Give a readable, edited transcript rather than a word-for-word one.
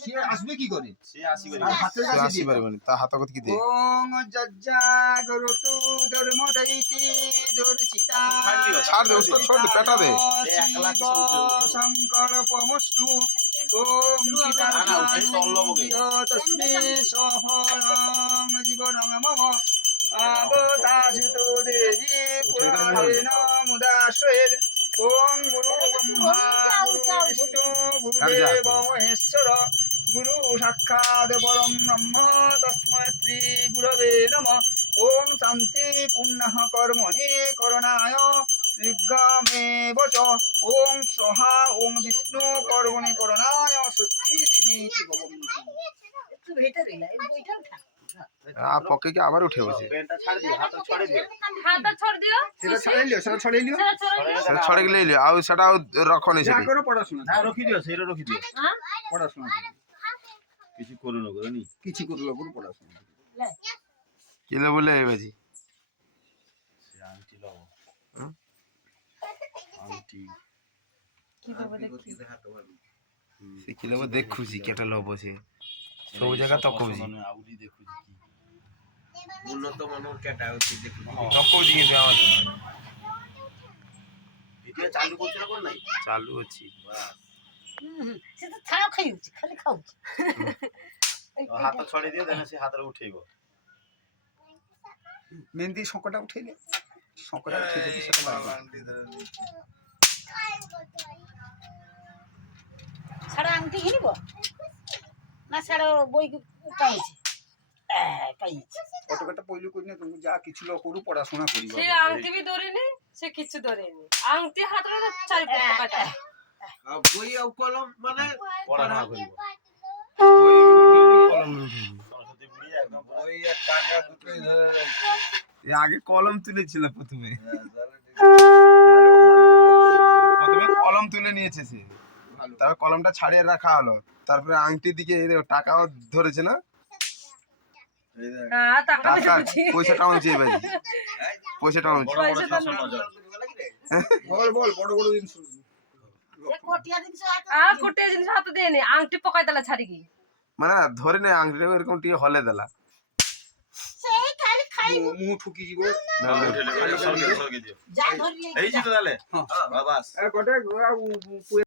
সে আসবে কি করে? তা হাত কত কি দে ওম যজ্জা গুরুতু ধর্মদৈতি দর্শিতা ছাড় দে उसको छोड़ दे पेटा दे শঙ্কর পমস্তু ওম তস্মে সহং জীবনং মম আগতাসিতো দেবী পুরাণেন মুদাশ্রয়েৎ ওম গুরু ব্রহ্মা গুরু বিষ্ণু গুরুদেব মহেশ্বর গুরু সাক্ষাৎ পরম ব্রহ্ম তস্मै শ্রী গুরবে নমঃ ওম শান্তি পুণ্যঃ কর্মণি করণায় বিজ্ঞামেব চ ওম স্বাহা ওম বিষ্ণু কর্মণি করণায় স্বস্তিতিমিতি ভবন্তি। आप पके के আবার উঠে বসে সেটা ছড়াই লিও সেটা ছড়ে গেলে লিও আর সেটা রখনি যা সেটা করো পড়াশোনা হ্যাঁ রখি দিও সেটা রখি দিও পড়াশোনা কিছু করো না করো নি কিছু করলো গুরু পড়াশোনা কিলো বলে বাজি সে আংটি লও আংটি সে কিলো দেখুছি কেটা লব সে সব জায়গা তকবজি আউলি দেখুছি কি উন্নত মানের কেটা হচ্ছে দেখুন তকবজি কিন্তু আমার ভিডিও চালু করছে না কোন নাই চালু আছে সেটা ছাড়া খাইছি খালি খাউছি হাত ছড়ে দিয়ে দেন সে হাতরে উঠেইব মেহেন্দি শঙ্কটা উঠাইলে শঙ্কটা উঠিয়ে দিবি সেটা বাড়বে ছাড়া আংটি কিনিব না ছাড়া বই পাইছি পাইছি অটোটা পইলু করি না তুমি যা কিছু লোক করু পড়াশোনা করিবা সে আংটি বি ধরেনি সে কিছু ধরেনি আংটি হাতরে চারি পকেট কাটা বই আর কলম মানে পড়াশোনা করিব কলম সরস্বতী বুড়ি একদম বই আর টাকা দুটোই ধরে এ আগে কলম তুলেছিল প্রথমে কলম তুলে নিয়েছে সে তারপর কলমটা ছাড়িয়ে রাখা হলো তারপরে আংটির দিকে এই দেখো টাকাও ধরেছে না হ্যাঁ টাকা টাকা পয়সাটা আনছে ভাই পয়সাটা আনছে বড় বড় শাসন নজর বল বড় বড় জিনিস সে কোটিয়া জিনিস কোটে জিনিস হাত দেয়নি আংটি পকাই দিলা ছাড়ি কি মানে ধরে নে আংটিটা এরকম টিকে হলে দিলা সেই খালি খাই মুখ ঠুকি দিব উঠে সরকে দিও যা ধরলি এই যে তো তাহলে হ্যাঁ বাবাস কটা